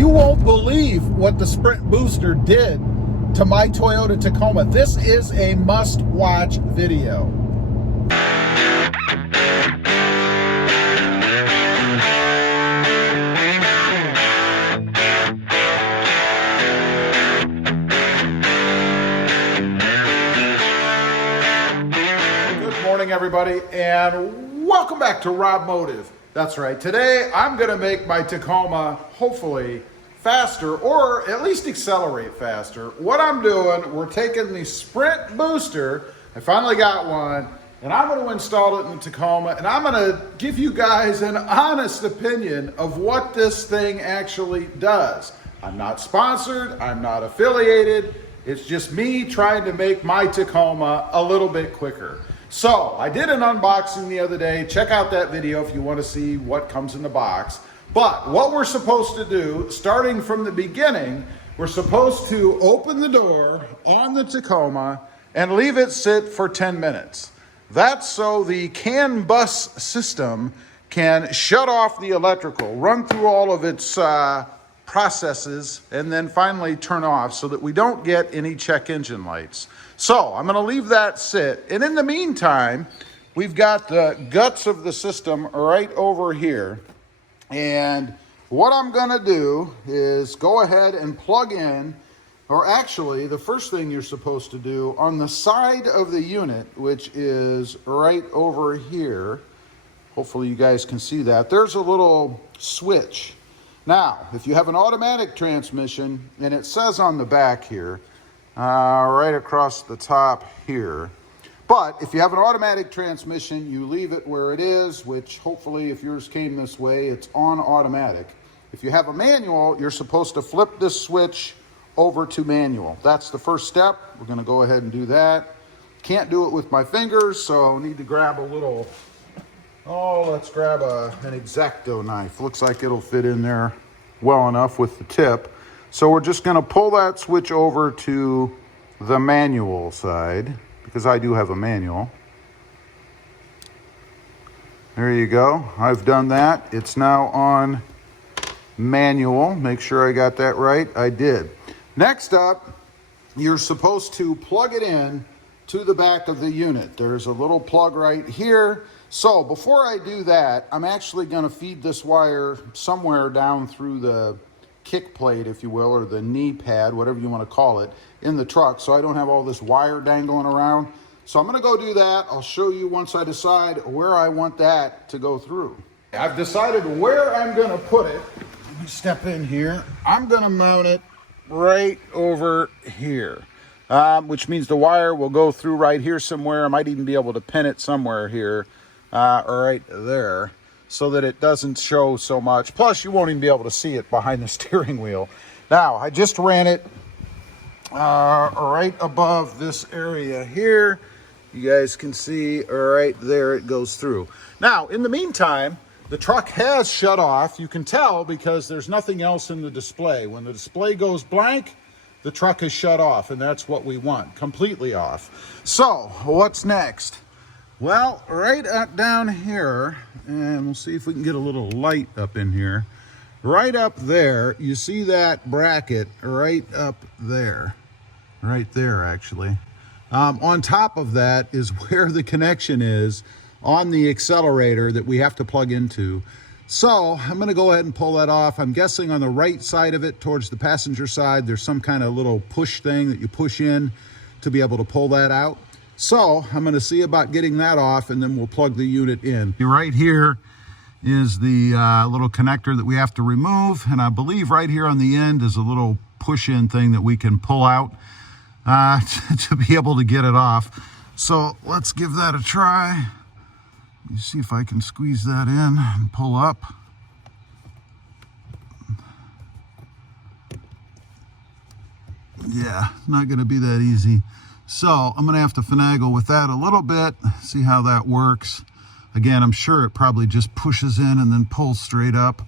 You won't believe what the Sprint booster did to my Toyota Tacoma. This is a must-watch video. Good morning, everybody, and welcome back to RobMotive. That's right. Today, I'm going to make my Tacoma, hopefully, faster, or at least accelerate faster. What I'm doing, we're taking the Sprint booster. I finally got one, and I'm going to install it in the Tacoma, and I'm going to give you guys an honest opinion of what this thing actually does. I'm not sponsored. I'm not affiliated. It's just me trying to make my Tacoma a little bit quicker. So I did an unboxing the other day. Check out that video if you want to see what comes in the box. But what we're supposed to do, starting from the beginning, we're supposed to open the door on the Tacoma and leave it sit for 10 minutes. That's so the CAN bus system can shut off the electrical, run through all of its processes, and then finally turn off so that we don't get any check engine lights. So I'm going to leave that sit. And in the meantime, we've got the guts of the system right over here. And what I'm going to do is go ahead and plug in, or actually the first thing you're supposed to do on the side of the unit, which is right over here. Hopefully you guys can see that. There's a little switch. Now, if you have an automatic transmission, and it says on the back here, right across the top here. But if you have an automatic transmission, you leave it where it is, which hopefully if yours came this way, it's on automatic. If you have a manual, you're supposed to flip this switch over to manual. That's the first step. We're going to go ahead and do that. Can't do it with my fingers, so I need to grab a little, let's grab an X-Acto knife. Looks like it'll fit in there well enough with the tip. So we're just going to pull that switch over to the manual side, because I do have a manual. There you go. I've done that. It's now on manual. Make sure I got that right. I did. Next up, you're supposed to plug it in to the back of the unit. There's a little plug right here. So before I do that, I'm actually going to feed this wire somewhere down through the kick plate, if you will, or the knee pad, whatever you want to call it, in the truck, so I don't have all this wire dangling around. So I'm going to go do that. I'll show you once I decide where I want that to go through. I've decided where I'm going to put it. Let me step in here. I'm going to mount it right over here, which means the wire will go through right here somewhere. I might even be able to pin it somewhere here, right there, so that it doesn't show so much. Plus, you won't even be able to see it behind the steering wheel. Now, I just ran it right above this area here. You guys can see right there it goes through. Now, in the meantime, the truck has shut off. You can tell because there's nothing else in the display. When the display goes blank, the truck is shut off, and that's what we want, completely off. So, what's next? Well, right down here, and we'll see if we can get a little light up in here. Right up there, you see that bracket right up there. Right there, actually. On top of that is where the connection is on the accelerator that we have to plug into. So I'm going to go ahead and pull that off. I'm guessing on the right side of it, towards the passenger side, there's some kind of little push thing that you push in to be able to pull that out. So I'm going to see about getting that off, and then we'll plug the unit in. Right here is the little connector that we have to remove, and I believe right here on the end is a little push-in thing that we can pull out to be able to get it off. So let's give that a try. Let me see if I can squeeze that in and pull up. Yeah, not going to be that easy. So I'm going to have to finagle with that a little bit, see how that works. Again, I'm sure it probably just pushes in and then pulls straight up,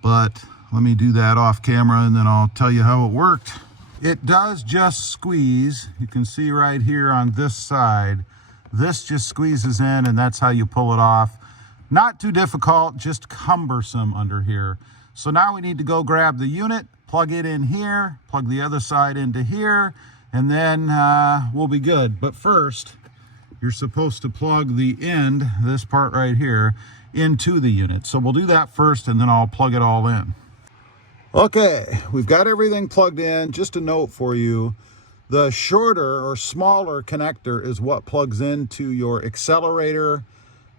but let me do that off camera and then I'll tell you how it worked. It does just squeeze. You can see right here on this side, this just squeezes in and that's how you pull it off. Not too difficult, just cumbersome under here. So now we need to go grab the unit plug it in here, plug the other side into here, and then we'll be good. But first, you're supposed to plug the end, this part right here, into the unit. So we'll do that first, and then I'll plug it all in. Okay, we've got everything plugged in. Just a note for you, the shorter or smaller connector is what plugs into your accelerator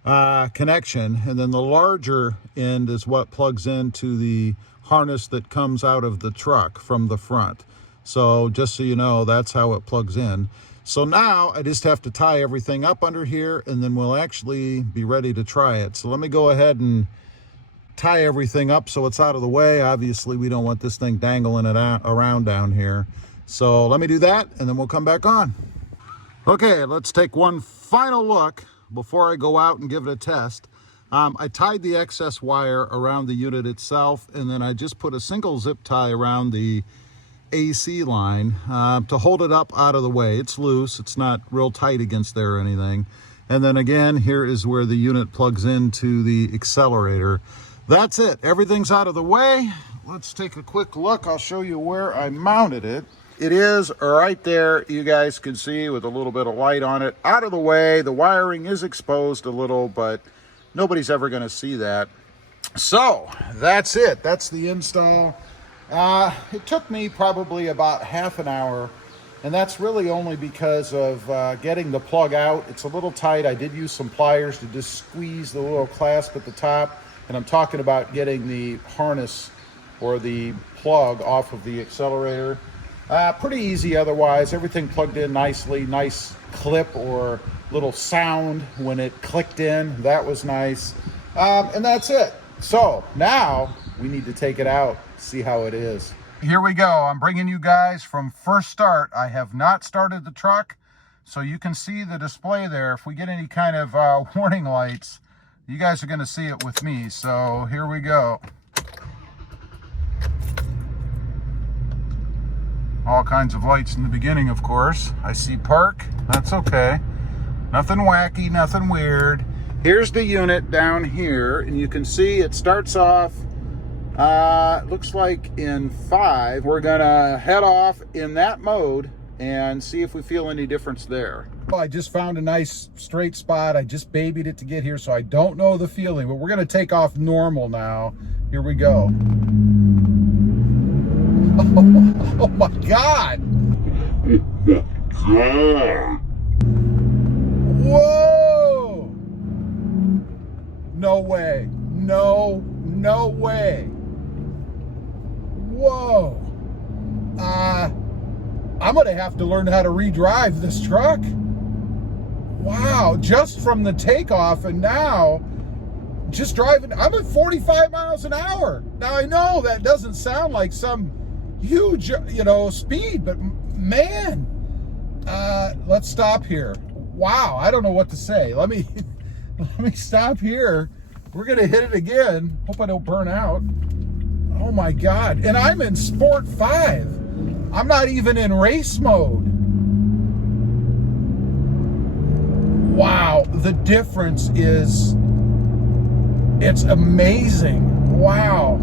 connection, and then the larger end is what plugs into the harness that comes out of the truck from the front. So just so you know, that's how it plugs in. So now I just have to tie everything up under here, and then we'll actually be ready to try it. So let me go ahead and tie everything up so it's out of the way. Obviously we don't want this thing dangling it around down here. So let me do that, and then we'll come back on. Okay, let's take one final look before I go out and give it a test. I tied the excess wire around the unit itself, and then I just put a single zip tie around the AC line to hold it up out of the way. It's loose, it's not real tight against there or anything. And then again, here is where the unit plugs into the accelerator. That's it, everything's out of the way. Let's take a quick look. I'll show you where I mounted it. It is right there, you guys can see, with a little bit of light on it. Out of the way, the wiring is exposed a little, but nobody's ever gonna see that. So, that's it, that's the install. It took me probably about half an hour, and that's really only because of getting the plug out. It's a little tight. I did use some pliers to just squeeze the little clasp at the top, and I'm talking about getting the harness or the plug off of the accelerator. Pretty easy otherwise, everything plugged in nicely, nice clip or little sound when it clicked in, that was nice. And that's it. So now we need to take it out, see how it is. Here we go, I'm bringing you guys from first start. I have not started the truck, so you can see the display there. If we get any kind of warning lights, you guys are gonna see it with me. So here we go. All kinds of lights in the beginning, of course. I see park, that's okay. Nothing wacky, nothing weird. Here's the unit down here, and you can see it starts off, looks like in 5. We're gonna head off in that mode and see if we feel any difference there. Well, I just found a nice straight spot. I just babied it to get here, so I don't know the feeling, but we're gonna take off normal now. Here we go. Oh my God! Whoa! No way! No way! Whoa! I'm gonna have to learn how to redrive this truck. Wow! Just from the takeoff, and now just driving. I'm at 45 miles an hour. Now I know that doesn't sound like some huge, speed, but man, let's stop here. Wow, I don't know what to say. Let me stop here. We're gonna hit it again. Hope I don't burn out. Oh my God, and I'm in Sport 5. I'm not even in race mode. Wow, the difference is, it's amazing. Wow.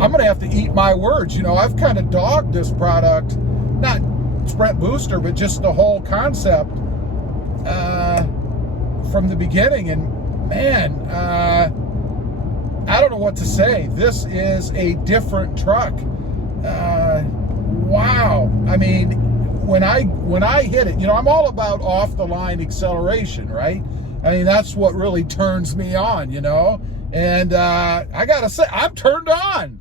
I'm gonna have to eat my words. I've kind of dogged this product, not Sprint Booster, but just the whole concept from the beginning. And man, I don't know what to say. This is a different truck. Wow. I mean, when I hit it, I'm all about off the line acceleration, right? I mean, that's what really turns me on, And I gotta say, I'm turned on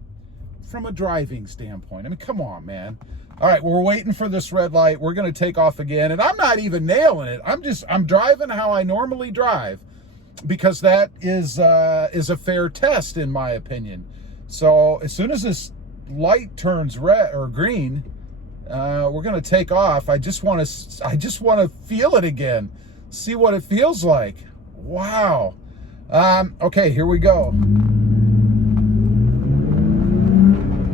from a driving standpoint. I mean, come on, man. All right, well, we're waiting for this red light. We're gonna take off again, and I'm not even nailing it. I'm driving how I normally drive, because that is a fair test in my opinion. So as soon as this light turns red or green, we're gonna take off. I just want to feel it again, see what it feels like. Wow. Okay, here we go.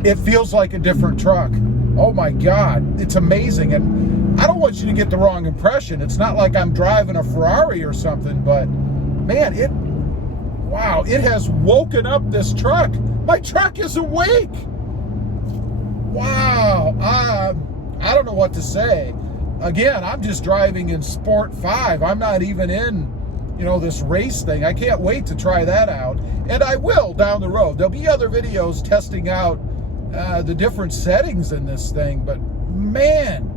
It feels like a different truck. Oh my God, it's amazing. And I don't want you to get the wrong impression. It's not like I'm driving a Ferrari or something, but man, wow, it has woken up this truck. My truck is awake. know what to say. Again, I'm just driving in Sport 5. I'm not even in, you know, this race thing. I can't wait to try that out. And I will down the road. There'll be other videos testing out the different settings in this thing. But man,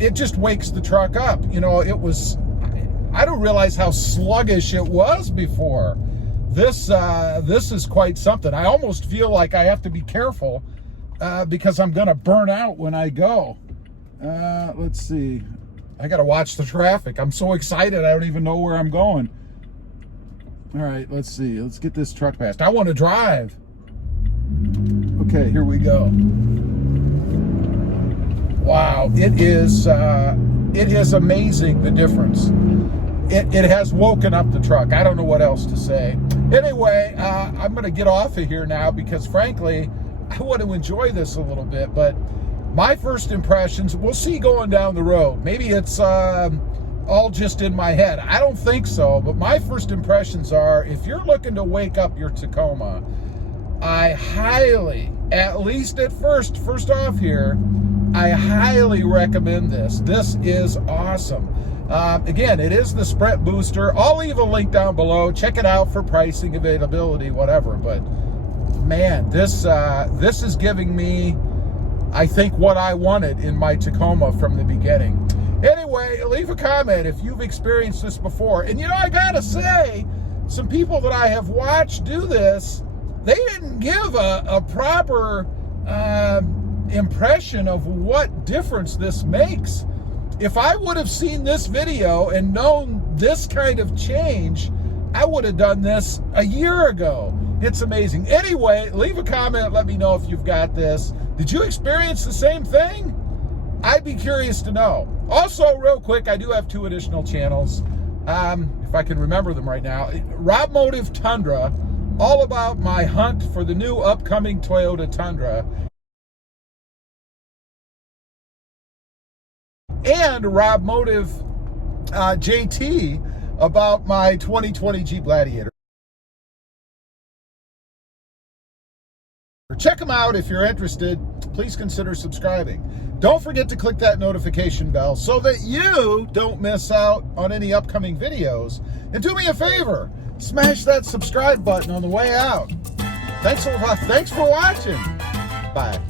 it just wakes the truck up. You know, I don't realize how sluggish it was before. This is quite something. I almost feel like I have to be careful because I'm going to burn out when I go. Let's see. I got to watch the traffic. I'm so excited. I don't even know where I'm going. All right, let's see. Let's get this truck past. I want to drive. Okay, here we go. Wow, it is amazing, the difference. It has woken up the truck. I don't know what else to say. Anyway, I'm going to get off of here now because, frankly, I want to enjoy this a little bit. But my first impressions, we'll see going down the road. Maybe it's all just in my head. I don't think so. But my first impressions are, if you're looking to wake up your Tacoma, I highly, at least at first off here, I highly recommend this. This is awesome. Again, it is the Sprint Booster. I'll leave a link down below. Check it out for pricing, availability, whatever. But man, this is giving me, I think, what I wanted in my Tacoma from the beginning. Anyway, leave a comment if you've experienced this before. And you know, I gotta say, some people that I have watched do this, they didn't give a proper impression of what difference this makes. If I would have seen this video and known this kind of change, I would have done this a year ago. It's amazing. Anyway, leave a comment. Let me know if you've got this. Did you experience the same thing? I'd be curious to know. Also, real quick, I do have 2 additional channels. If I can remember them right now. RobMotive Tundra, all about my hunt for the new upcoming Toyota Tundra. And RobMotive JT, about my 2020 Jeep Gladiator. Check them out if you're interested. Please consider subscribing. Don't forget to click that notification bell so that you don't miss out on any upcoming videos. And do me a favor, smash that subscribe button on the way out. Thanks for watching. Bye.